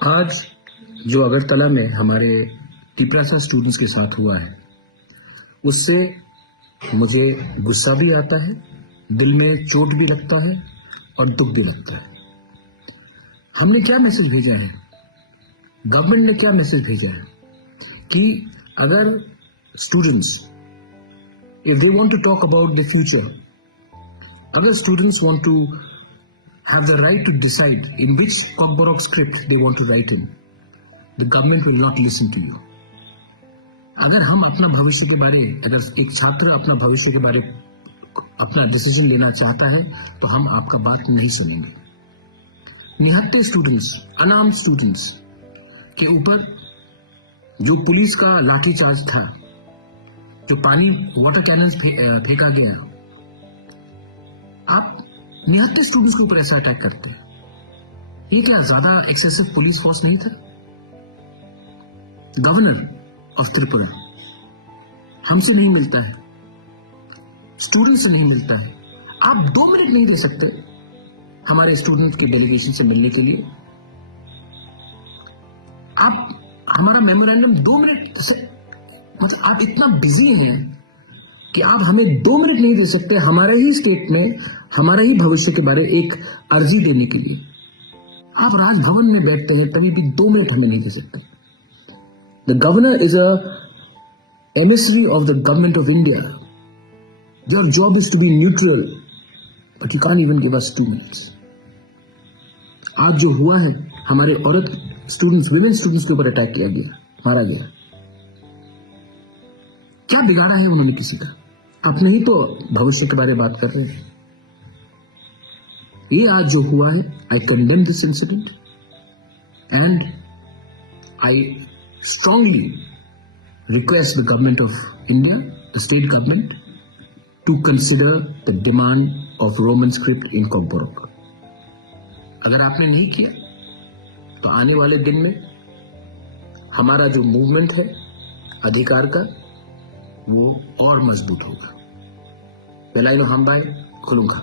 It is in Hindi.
आज जो अगरतला में हमारे टिपरासा स्टूडेंट्स के साथ हुआ है, उससे मुझे गुस्सा भी आता है, दिल में चोट भी लगता है और दुख भी लगता है। हमने क्या मैसेज भेजा है, गवर्नमेंट ने क्या मैसेज भेजा है कि अगर students if they want to talk about the future, अगर students want to have the right to decide in which Cockburrock script they want to write in, the government will not listen to you. अगर हम अपना भविष्य के बारे, अगर एक छात्र अपना भविष्य के बारे अपना डिसीजन लेना चाहता है तो हम आपका बात नहीं सुनेंगे। निहत्ते स्टूडेंट्स, अनार्म्ड स्टूडेंट्स के ऊपर जो पुलिस का लाठीचार्ज था, जो पानी वाटर कैनन फेंका गया, आप निहत्ते स्टूडेंट्स के ऊपर ऐसा अटैक करते हैं। ये क्या ज्यादा एक्सेसिव पुलिस फोर्स नहीं था? गवर्नर ऑफ त्रिपुरा हमसे नहीं मिलता है, स्टूडेंट से नहीं मिलता है। आप 2 मिनट नहीं दे सकते हमारे स्टूडेंट के डेलीगेशन से मिलने के लिए? आप हमारा मेमोरेंडम 2 मिनट से, मतलब आप इतना बिजी हैं कि आप हमें 2 मिनट नहीं दे सकते हमारे ही स्टेट में हमारे ही भविष्य के बारे एक अर्जी देने के लिए। आप राजभवन में बैठते हैं तभी भी 2 मिनट हमें नहीं दे सकते। The governor is a emissary of the government of India. Your job is to be neutral, but you can't even give us 2 minutes. आज जो हुआ है, हमारे औरत स्टूडेंट्स, विमेन स्टूडेंट्स के ऊपर अटैक किया गया, मारा गया। क्या बिगाड़ा है उन्होंने किसी का? अपने ही तो भविष्य के बारे में बात कर रहे हैं। ये आज जो हुआ है, आई condemn this incident and I strongly request the government of India, the state government, to consider the demand of Roman script in Cockburrock. अगर आपने नहीं किया तो आने वाले दिन में हमारा जो मूवमेंट है अधिकार का, वो और मजबूत होगा। बेलाइनो हमबाई खुलूंगा।